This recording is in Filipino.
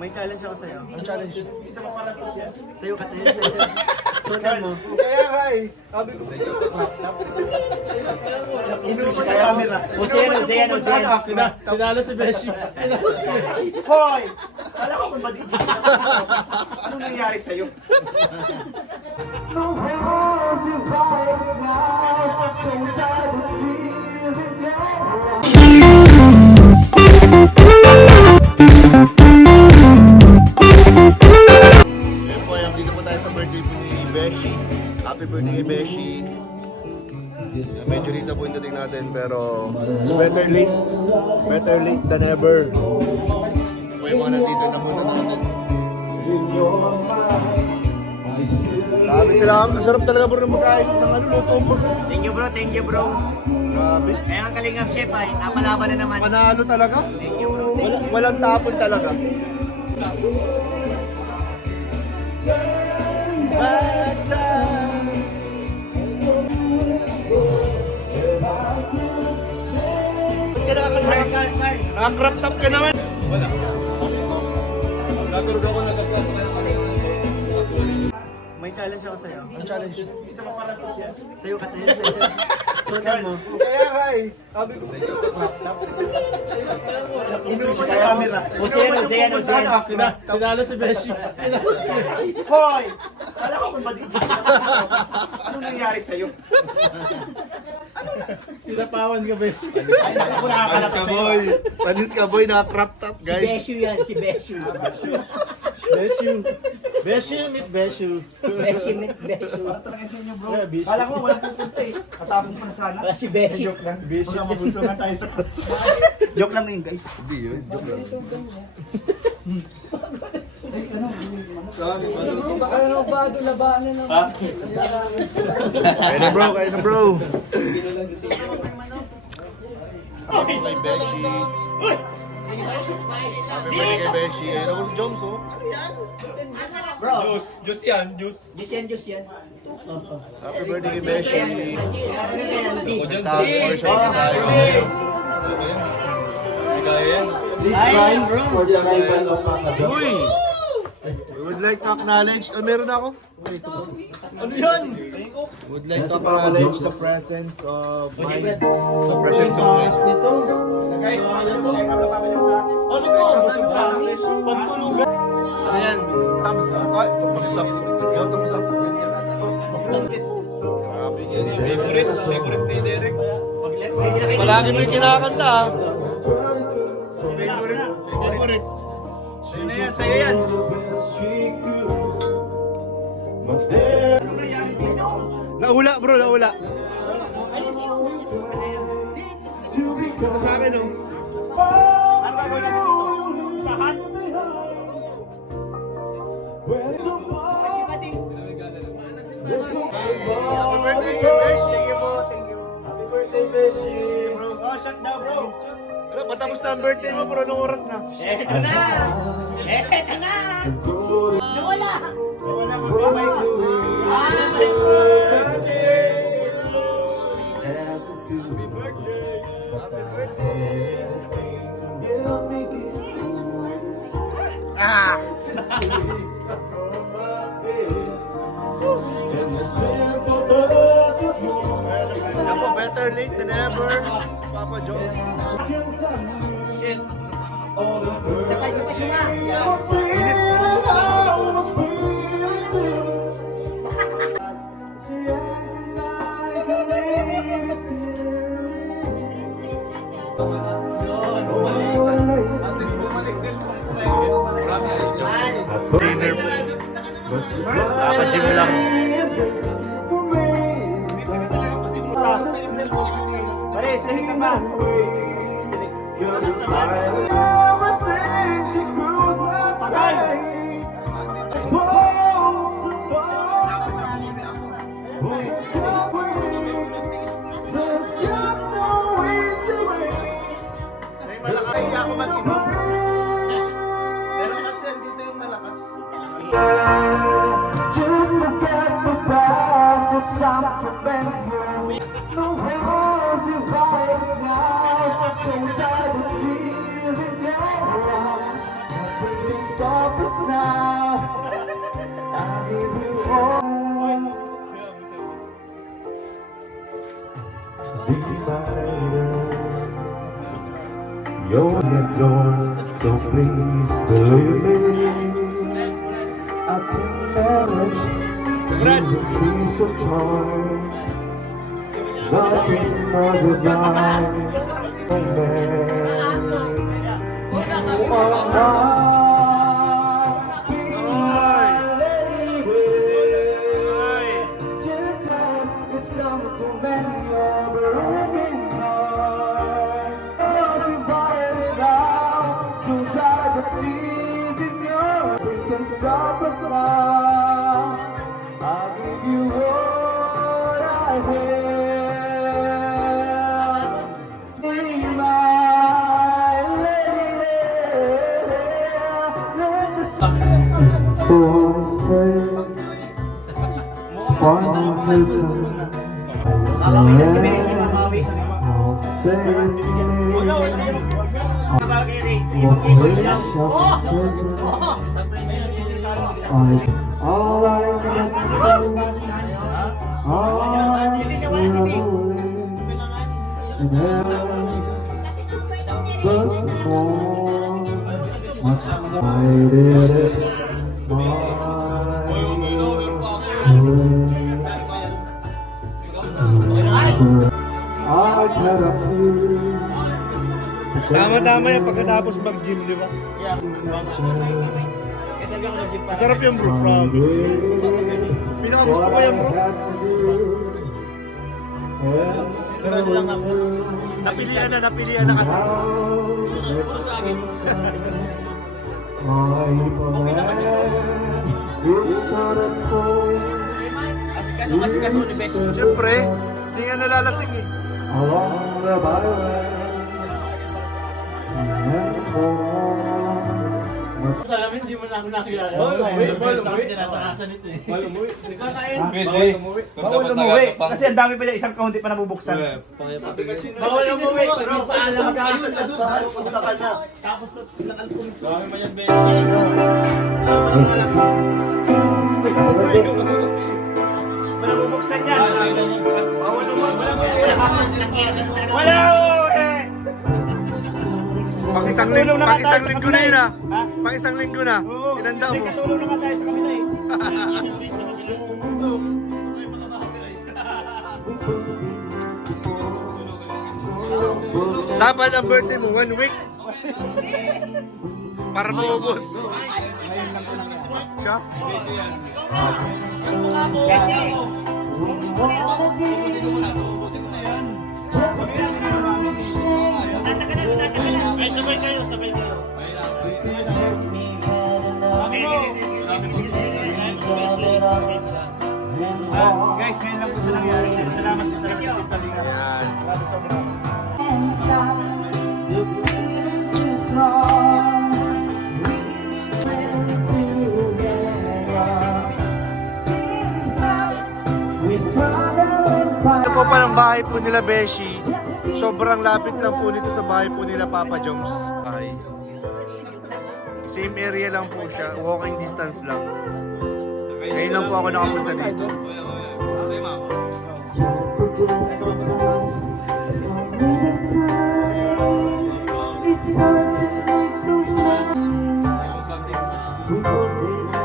May challenge ako sa'yo. Ang challenge yun. Isa pa para yan. Tayo ka, tayo. Sudan mo. Kaya nga eh. Sabi ko, Inuwi mo sa camera. Usiyan. Tinalo si Beshi. Hoy! Alam ko kung madidi. Anong nangyari sa'yo? Dito po tayo sa birthday po ni Beshi. Happy birthday kay Beshi. Medyo late na po yung dating natin pero it's better late than never. Po yung mga nandito na muna natin. Sabi sila, ang sarap talaga bro ng magkain ng luto mo. Thank you bro. Grabe. Kaya ang Kalingap Chef ay napalaban na naman. Panalo talaga. Thank you bro. Walang tapon talaga. Naka-crop top ka naman. Wala. Natulog ako nagkaslas na May challenge ako sa'yo. Ang challenge yun. Isa pa para yan. Tayo ka, tayo. Sudan mo. Kaya nga eh. Sabi ko, Inuwi mo sa camera. Usiyan. tinalo si Beshi. Hoy! Alam ko kung madidi. Anong nangyari sa'yo? Tinapawan ka, Beshi. Ako nakakalap Panis ka, sa'yo. boy. Panis ka, boy. Naka-crop top, Si guys. Beshu yan, si Beshu. Beshi, meet Beshi. Beshu meet Beshu. Para talaga sa inyo bro. Yeah, busy. Kala ko walang pupunta eh. Katapong pa na sana. Wala si Beshu. Joke lang. Huwag mabulsungan tayo sa... Joke lang yun guys. Hindi yun. Joke lang. Kaya na bro. Happy birthday kay Beshi. Happy birthday kay Beshi. Ayun ako si Joms, oh. Bro, Juice yan. juice yan. Happy birthday kay Beshi. Yan. Top portion na tayo. Please rise for the arrival of Papa John. Uy! We would like to acknowledge... meron ako. Wait, ito. Ano yan? Would like to acknowledge the presence of my presence of guys nito. Guys, share ka pa sa... Ano ko? Pagtulugan. Ano yan? Thumbs up. Ay, thumbs up. Yo, thumbs up. Grabe yan. Favorite ni Derek. Palagi mo yung kinakanta, ah. Favorite. Sa'yo na yan, sa'yo yan. Naula, bro, naula. Ito sa akin, oh. Ano gagawin natin dito? Isahan? Happy birthday, Sir Besh. Thank you po, thank you. Happy birthday, Beshi. Bro, oh, shut down bro. Ano, patapos na ang birthday mo, bro. Anong oras na? Eto na! Nawala! Wala kang kamay. Happy birthday. Ako, better late than never. Papa Jones. Shit. Sakay na! Dinner po. Naka-gym lang. Pare, sinig ka ba? Patay! May malakas kaya ako mag-inom. Pero kasi dito yung malakas. Just forget the past, it's time to bend you. The walls divide us now, so tired of tears in your eyes. can stop us now. I'll give you all. Be my lady. You're adored, so please believe me. I can manage to cease your charms. Nothing's more divine. Oh man, you are not. Be my lady. Just as it's summer to many a broken heart. Losing fires now, so dry the tears in your. We can stop us now. I'll give you what I have. Be my lady. Let the sun. So afraid. Final time. I'll say it. All I can do, all I'm trembling in heaven, but more, much I did it my way. I had a feeling. Tama-tama yan pagkatapos mag-gym, di ba? Sarap yung bro, promise. Pinakagusto ko yan bro. Sarap lang ako. Napilian na kasi. Kaso ni Besh. Siyempre, hindi nga nalalasing eh. Along the byway and Sa namin, hindi mo na ako nakilala. First time tinatakasan ito eh. Bawal umuwi. Kasi ang dami pala, isang kaunti pa nabubuksan. Bawal umuwi. Bro, paalam ka. Pumunta ka na. Tapos nakal ko mismo. Dami mo yan, Besh. Nabubuksan yan. Bawal umuwi. Wala Pang isang linggo na yun ah. Pang isang linggo na. Inanda mo. Katulong naman tayo sa kabila eh. Dapat ang birthday mo, 1 week. Para maubos. Siya? Ay, sabay kayo, sabay kayo. Guys, ngayon lang po ito nangyari. Salamat po talaga sa Talinga. Maraming sobrang. and stop. The feeling's too strong. We went together. Can't stop. We struggle and fight. Ito po pa ng bahay po nila Beshi. Sobrang lapit lang po nito sa bahay po nila Papa Joms. Bahay. Same area lang po siya. Walking distance lang. Ngayon lang po ako nakapunta dito. Forget the past. So many times it's hard to make those memories. We forget